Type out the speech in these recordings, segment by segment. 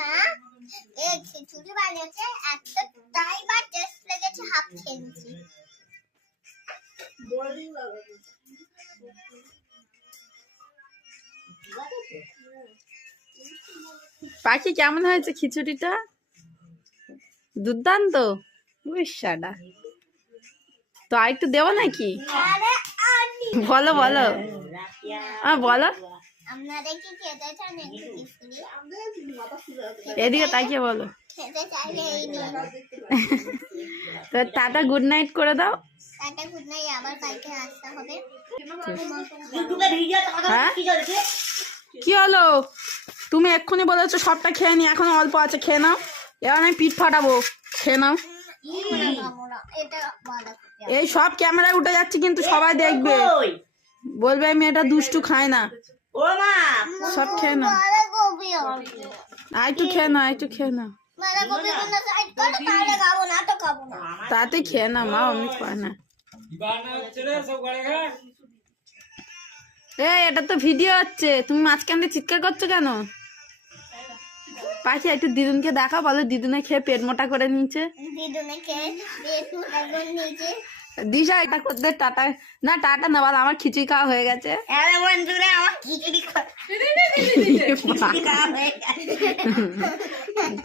মা এই খিচুড়ি বানিয়েছে এতটাই বা টেস্ট লেগেছে হাফ খেয়েছি। পাখি কেমন হয়েছে খিচুড়িটা? দুর্দান্ত। সাডা তো আর একটু দেবো নাকি? বলো বলো বলো। আপনারা কি খেতে চান একটু খিচুড়ি? এদিকে তাকিয়ে বলো। খেতে চাইলে এই নিন। তো টাটা গুড নাইট করে দাও। টাটা গুড নাইট, আবার কালকে আসতে হবে। হ্যাঁ কি হলো? তুমি এক্ষুনি বলেছো সবটা খেয়ে নি, এখন অল্প আছে, খেয়ে নাও। এবার আমি পিঠ ফাটাবো, খেয়ে নাও। এটা বলো। এই সব ক্যামেরায় উঠে যাচ্ছে কিন্তু সবাই দেখবে, বলবে আমি এটা দুষ্টু খাই না। সব খেয়ে নাও, আর একটু খেয়ে নাও, একটু খেয়ে নাও। তাতে খেয়ে না মা, অমনি খায় না। এটা তো ভিডিও হচ্ছে, তুমি মাঝখান দিয়ে চিৎকার করছো কেন? পাখি একটু দিদুনকে দেখা, বলো দিদুনে খেয়ে পেট মোটা করে নিয়েছে। দিশা এটা করতে টাটা না, টাটা না বল, আমার খিচুড়ি খাওয়া হয়ে গেছে।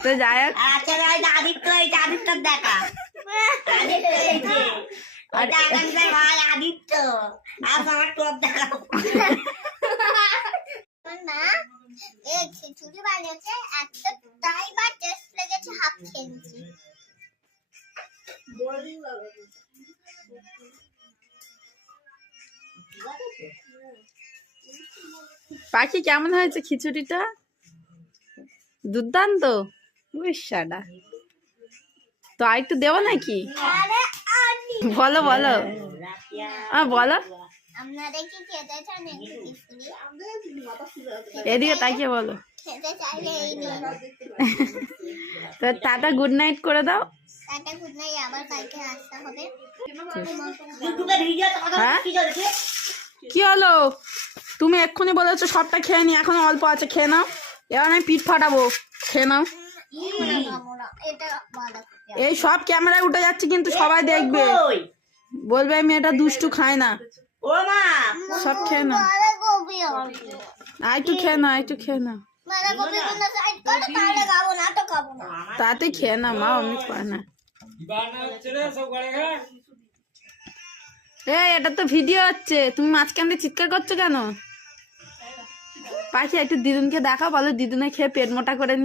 তো যাই হোক, এই খিচুড়ি বানিয়েছে এতটাই বা টেস্ট লেগেছে হাফ খেয়েছি। পাখি কেমন হয়েছে খিচুড়িটা? দুর্দান্ত। সাডা তো আর একটু দেবো নাকি? বলো বলো বলো। আপনারা কি খেতে চান একটু খিচুড়ি? এদিকে তাকিয়ে বলো। খেতে চাইলে এই নিন। তো টাটা গুড নাইট করে দাও। টাটা গুড নাইট, আবার কালকে আসতে হবে। হ্যাঁ কি হলো? তুমি এক্ষুনি বলেছো সবটা খেয়ে নি, এখন অল্প আছে, খেয়ে নাও। এবার আমি পিঠ ফাটাবো, খেয়ে নাও। এটা বলো। এই সব ক্যামেরায় উঠে যাচ্ছে কিন্তু সবাই দেখবে, বলবে আমি এটা দুষ্টু খাই না। সব খেয়ে নাও, আর একটু খেয়ে নাও, একটু খেয়ে নাও। তাতে খেয়ে না মা, অমনি খায় না। এটা তো ভিডিও হচ্ছে, তুমি মাঝখান দিয়ে চিৎকার করছো কেন? পাখি একটু দিদুনকে দেখা, বলো দিদুনে খেয়ে পেট মোটা করে